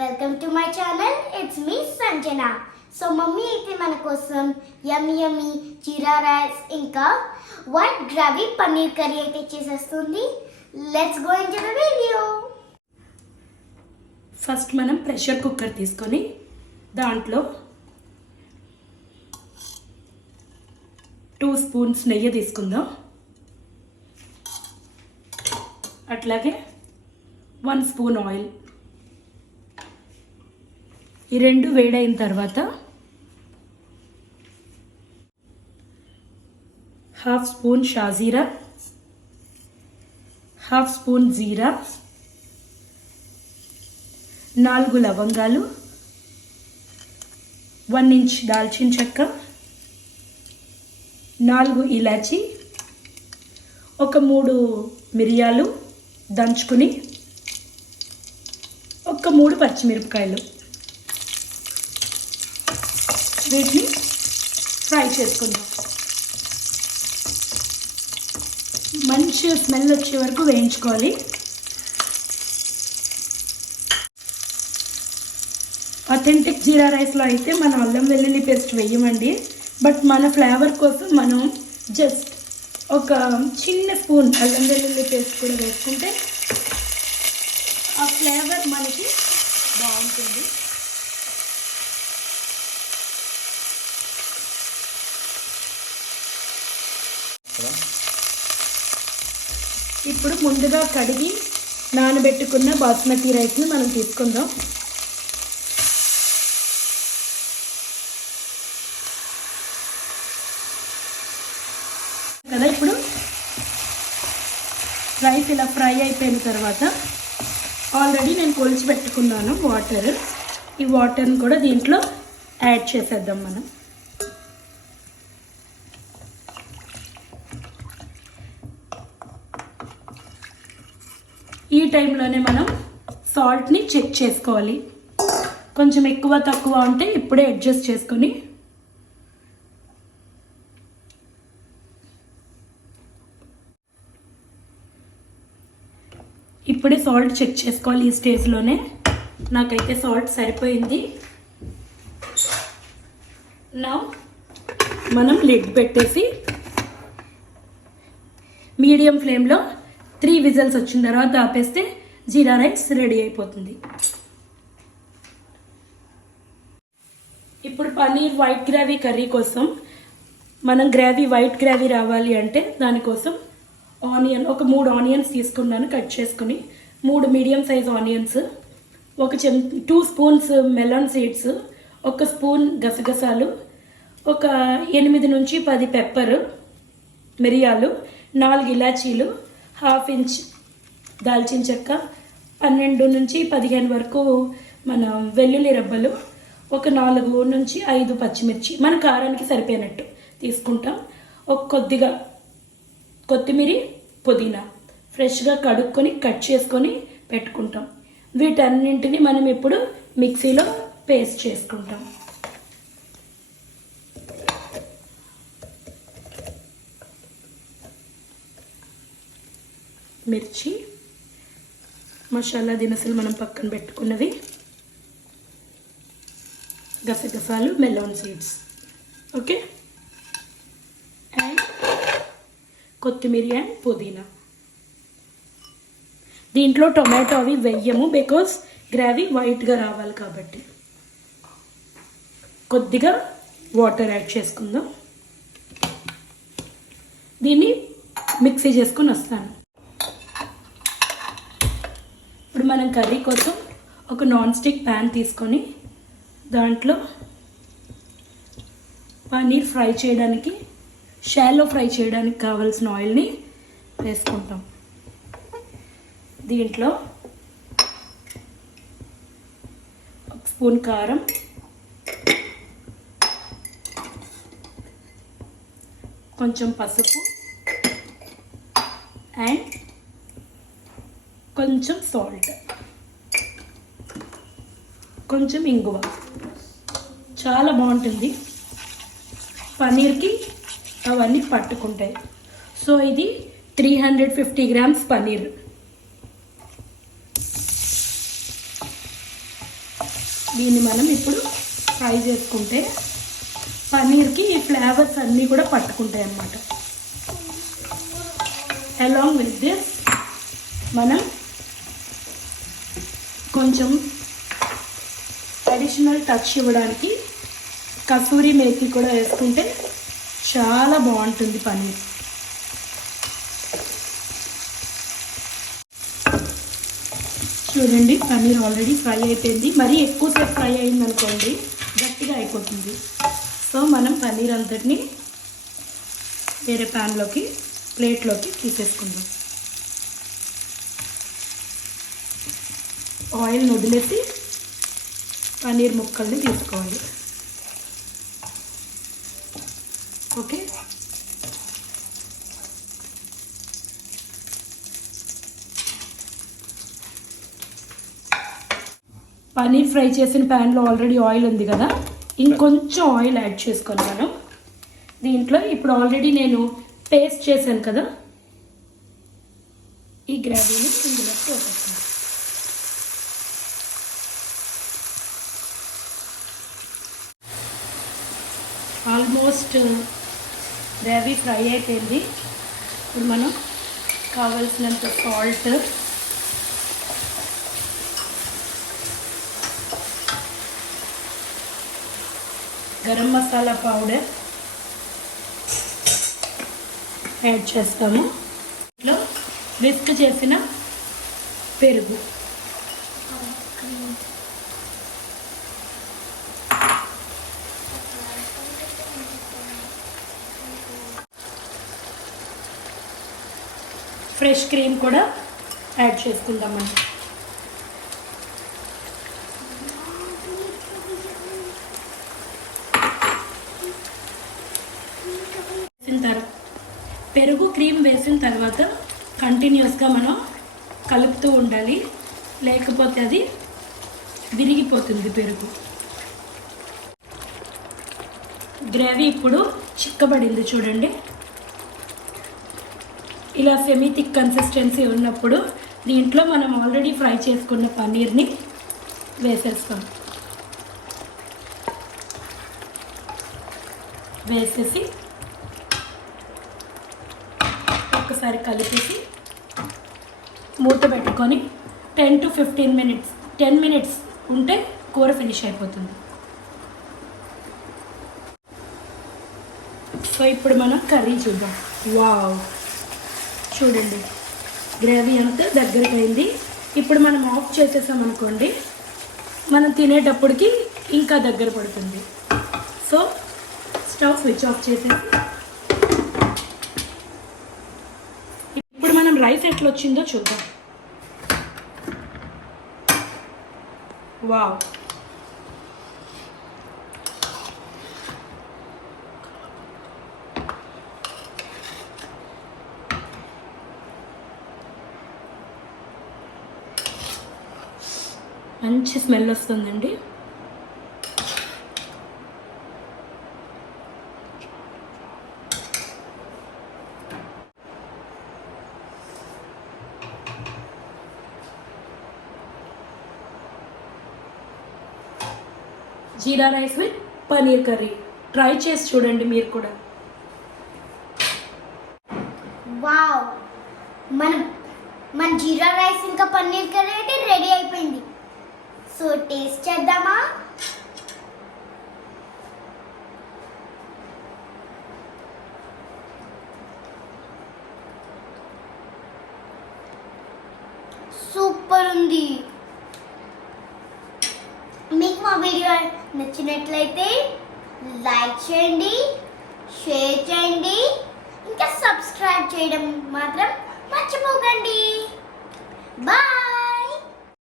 Welcome to my channel. It's me Sanjana. So mummy అయితే మన కోసం యమ్మీ జీరా రైస్ ఇంకా వైట్ గ్రేవీ పన్నీర్ కర్రీ అయితే చేసేస్తుంది. Let's go into the video. First మనం ప్రెషర్ కుక్కర్ తీసుకొని దాంట్లో 2 స్పూన్స్ నెయ్యి తీసుకుందాం. అట్లాగే 1 స్పూన్ ఆయిల్. ఈ రెండు వేడైన తర్వాత 1/2 స్పూన్ షాజీరా, 1/2 స్పూన్ జీరా, 4 లవంగాలు, 1 ఇంచ్ దాల్చిన చెక్క, 4 ఇలాచి, ఒక 3 మిరియాలు దంచుకుని, ఒక 3 పచ్చిమిరపకాయలు. వీటిని ఫ్రై చేసుకుందాం. మంచి స్మెల్ వచ్చే వరకు వేయించుకోవాలి. అథెంటిక్ జీరా రైస్లో అయితే మనం అల్లం వెల్లుల్లి పేస్ట్ వేయమండి. బట్ మన ఫ్లేవర్ కోసం మనం జస్ట్ ఒక చిన్న స్పూన్ అల్లం వెల్లుల్లి పేస్ట్ కూడా వేసుకుంటే ఆ ఫ్లేవర్ మనకి బాగుంటుంది. ఇప్పుడు ముందుగా కడిగి నానబెట్టుకున్న బాస్మతి రైస్ని మనం తీసుకుందాం. కదా ఇప్పుడు రైస్ ఇలా ఫ్రై అయిపోయిన తర్వాత ఆల్రెడీ నేను కొలిచి పెట్టుకున్నాను వాటర్. ఈ వాటర్ని కూడా దీంట్లో యాడ్ చేసేద్దాం మనం. ఈ టైంలోనే మనం సాల్ట్ని చెక్ చేసుకోవాలి. కొంచెం ఎక్కువ తక్కువ ఉంటే ఇప్పుడే అడ్జస్ట్ చేసుకొని ఇప్పుడే సాల్ట్ చెక్ చేసుకోవాలి. ఈ స్టేజ్లోనే నాకైతే సాల్ట్ సరిపోయింది. నౌ మనం లిడ్ పెట్టేసి మీడియం ఫ్లేమ్లో 3 విజిల్స్ వచ్చిన తర్వాత ఆపేస్తే జీరా రైస్ రెడీ అయిపోతుంది. ఇప్పుడు పన్నీర్ వైట్ గ్రేవీ కర్రీ కోసం మనం వైట్ గ్రేవీ రావాలి అంటే దానికోసం ఆనియన్ ఒక 3 ఆనియన్స్ తీసుకున్నాను కట్ చేసుకుని, 3 medium size onions, 2 spoons melon seeds, 1 spoon గసగసాలు, ఒక 8 నుంచి 10 పెప్పర్ మిరియాలు, 4 ఇలాచీలు, 1/2 ఇంచ్ దాల్చిన చెక్క, 12 నుంచి 15 వరకు మన వెల్లుల్లి రెబ్బలు, ఒక 4 నుంచి 5 పచ్చిమిర్చి మన కారానికి సరిపోయినట్టు తీసుకుంటాం. ఒక కొద్దిగా కొత్తిమీర, పుదీనా ఫ్రెష్గా కడుక్కొని కట్ చేసుకొని పెట్టుకుంటాం. వీటన్నింటినీ మనం ఇప్పుడు మిక్సీలో పేస్ట్ చేసుకుంటాం. మిర్చి, మసాలా దినుసులు మనం పక్కన పెట్టుకున్నవి, గసగసాలు, మెలోన్ సీడ్స్, ఓకే, అండ్ కొత్తిమీర అండ్ పుదీనా. దీంట్లో టొమాటో అవి వెయ్యము బికాస్ గ్రేవీ వైట్గా రావాలి కాబట్టి. కొద్దిగా వాటర్ యాడ్ చేసుకుందాం. దీన్ని మిక్సీ చేసుకొని వస్తాను. ఇప్పుడు మనం కర్రీ కోసం ఒక నాన్ స్టిక్ ప్యాన్ తీసుకొని దాంట్లో పన్నీర్ ఫ్రై చేయడానికి షాలో ఫ్రై చేయడానికి కావాల్సిన ఆయిల్ని వేసుకుంటాం. దీంట్లో 1 స్పూన్ కారం, కొంచెం పసుపు అండ్ కొంచెం సాల్ట్, కొంచెం ఇంగువ. చాలా బాగుంటుంది, పన్నీర్కి అవన్నీ పట్టుకుంటాయి. సో ఇది 350 గ్రామ్స్ పన్నీర్. దీన్ని మనం ఇప్పుడు ఫ్రై చేసుకుంటే పన్నీర్కి ఈ ఫ్లేవర్స్ అన్నీ కూడా పట్టుకుంటాయి అన్నమాట. అలాంగ్ విత్ దిస్ మనం కొంచెం అడిషనల్ టచ్ ఇవ్వడానికి కసూరి మేతి కూడా వేసుకుంటే చాలా బాగుంటుంది పన్నీర్. చూడండి పన్నీర్ ఆల్రెడీ ఫ్రై అయిపోయింది. మరీ ఎక్కువసేపు ఫ్రై అయిందనుకోండి గట్టిగా అయిపోతుంది. సో మనం పన్నీర్ అంతటిని వేరే ప్యాన్లోకి ప్లేట్లోకి తీసేసుకుందాం. ఆయిల్ని వదిలేసి పన్నీర్ ముక్కల్ని తీసుకోవాలి. ఓకే, పన్నీర్ ఫ్రై చేసిన ప్యాన్లో ఆల్రెడీ ఆయిల్ ఉంది కదా, ఇంకొంచెం ఆయిల్ యాడ్ చేసుకొని మనం దీంట్లో ఇప్పుడు ఆల్రెడీ నేను పేస్ట్ చేశాను కదా ఈ గ్రేవీని ఇందులో పోసేస్తాను. ఆల్మోస్ట్ గ్రేవీ ఫ్రై అయిపోయింది. ఇప్పుడు మనం కావలసినంత salt, garam masala powder add చేస్తాము. ఇట్లా విస్క్ చేసిన పెరుగు, ఫ్రెష్ క్రీమ్ కూడా యాడ్ చేసుకుందామండి. పెరుగు క్రీమ్ వేసిన తర్వాత కంటిన్యూస్గా మనం కలుపుతూ ఉండాలి, లేకపోతే అది విరిగిపోతుంది పెరుగు. గ్రేవీ ఇప్పుడు చిక్కబడింది చూడండి. ఇలా సెమీ థిక్ కన్సిస్టెన్సీ ఉన్నప్పుడు దీంట్లో మనం ఆల్రెడీ ఫ్రై చేసుకున్న పన్నీర్ని వేసేస్తాం. వేసేసి ఒకసారి కలిపేసి మూత పెట్టుకొని 10 to 15 minutes 10 minutes ఉంటే కూర ఫినిష్ అయిపోతుంది. సో ఇప్పుడు మనం కర్రీ చూద్దాం. వావ్, చూడండి గ్రేవీ అంతా దగ్గరికి అయింది. ఇప్పుడు మనం ఆఫ్ చేసేసాం అనుకోండి, మనం తినేటప్పటికి ఇంకా దగ్గర పడుతుంది. సో స్టవ్ స్విచ్ ఆఫ్ చేసేసి ఇప్పుడు మనం రైస్ ఎట్లా వచ్చిందో చూద్దాం. వావ్, మంచి స్మెల్ వస్తుందండి. Jeera rice with paneer curry try చేసి చూడండి మీరు కూడా. వావ్, మన జీరా రైస్ ఇంకా పన్నీర్ కర్రీ అయితే రెడీ అయిపోయింది. సో టేస్ట్ చేద్దామా? సూపర్ ఉంది. మీకు మా వీడియో నచ్చినట్లయితే లైక్ చేయండి, షేర్ చేయండి, ఇంకా సబ్స్క్రైబ్ చేయడం మాత్రం మర్చిపోకండి. బాయ్.